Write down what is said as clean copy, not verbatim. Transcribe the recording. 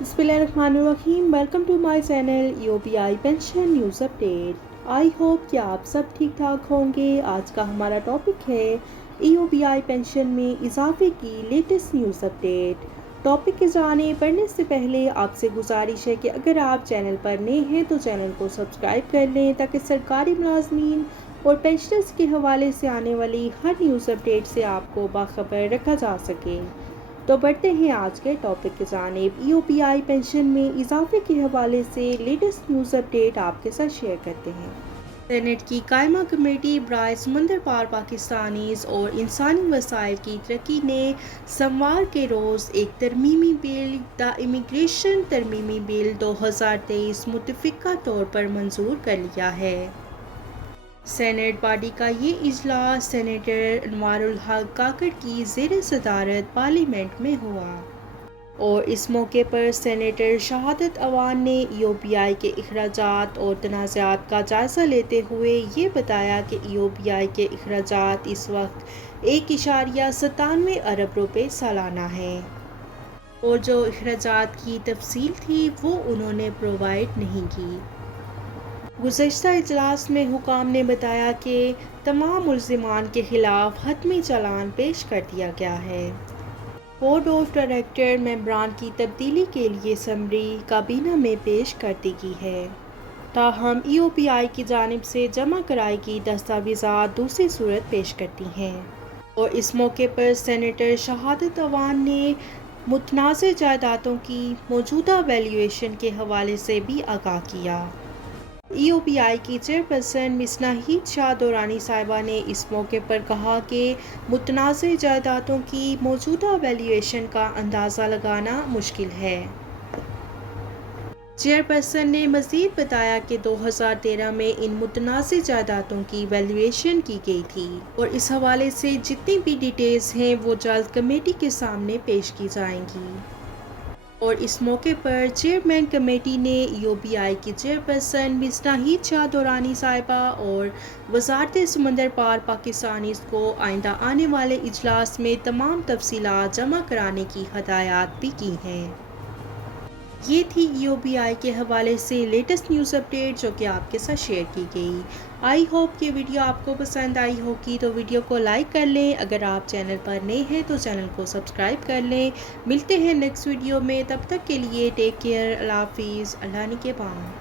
बिस्मिल्लाहिर्रहमानिर्रहीम। Welcome to my channel EOBI pension news update. I hope कि आप सब ठीक ठाक होंगे। आज का हमारा टॉपिक है ईओपीआई पेंशन में इजाफे की लेटेस्ट न्यूज़ अपडेट। टॉपिक के जाने पढ़ने से पहले आपसे गुजारिश है कि अगर आप चैनल पर नए हैं तो चैनल को सब्सक्राइब कर लें ताकि सरकारी मुलाजमीन और पेंशनर्स के हवाले से आने वाली हर न्यूज़ अपडेट से आपको बाखबर रखा जा सके। तो बढ़ते हैं आज के टॉपिक की जानिब। ईओपीआई पेंशन में इजाफे के हवाले से लेटेस्ट न्यूज़ अपडेट आपके साथ शेयर करते हैं। सेनेट की कायमा कमेटी बराए समंदर पार पाकिस्तानीज़ और इंसानी वसाइल की तरक्की ने सोमवार के रोज़ एक तरमीमी बिल द इमिग्रेशन तरमीमी बिल 2023 मुतफ़िका तौर पर मंजूर कर लिया है। सेनेट बॉडी का ये इजलास सेनेटर अनवारुल हक काकड़ की ज़ेर सदारत पार्लियामेंट में हुआ और इस मौके पर सेनेटर शहादत अवान ने ईओपीआई के अखराजात और तनाज़ात का जायज़ा लेते हुए ये बताया कि ईओपीआई के अखराजात इस वक्त 1.97 अरब रुपए सालाना है और जो अखराजात की तफसील थी वो उन्होंने प्रोवाइड नहीं की। गुज़श्ता इजलास में हुकाम ने बताया कि तमाम मुल्ज़िमान के ख़िलाफ़ हतमी चालान पेश कर दिया गया है। बोर्ड ऑफ डायरेक्टर मेंबरान की तब्दीली के लिए समरी काबीना में पेश कर दी गई है। ताहम ईओपीआई की जानिब से जमा कराई गई दस्तावेज़ात दूसरी सूरत पेश करती हैं और इस मौके पर सेनेटर शहादत अवान ने मुतनाज़ जायदादों की मौजूदा वैल्यूएशन के हवाले से भी आगाह किया। ईओपीआई की चेयरपर्सन मिस नाहीद शाह दुरानी साहिबा ने इस मौके पर कहा कि मुतनाज़ जायदादों की मौजूदा वैल्यूएशन का अंदाज़ा लगाना मुश्किल है। चेयरपर्सन ने मज़ीद बताया कि 2013 में इन मुतनाज़ जायदादों की वैल्यूएशन की गई थी और इस हवाले से जितनी भी डिटेल्स हैं वो जल्द कमेटी के सामने पेश की जाएंगी। और इस मौके पर चेयरमैन कमेटी ने ईओपीआई की चेयरपर्सन मिस नाहीद शाह दुरानी साहिबा और वज़ारत समंदर पार पाकिस्तानीज़ को आइंदा आने वाले इजलास में तमाम तफसीलात जमा कराने की हदायत भी की हैं। ये थी ईओपीआई के हवाले से लेटेस्ट न्यूज़ अपडेट जो कि आपके साथ शेयर की गई। आई होप कि वीडियो आपको पसंद आई होगी तो वीडियो को लाइक कर लें। अगर आप चैनल पर नए हैं तो चैनल को सब्सक्राइब कर लें। मिलते हैं नेक्स्ट वीडियो में, तब तक के लिए टेक केयर। अल्लाह हाफिज़। अल्लाह निगहबान।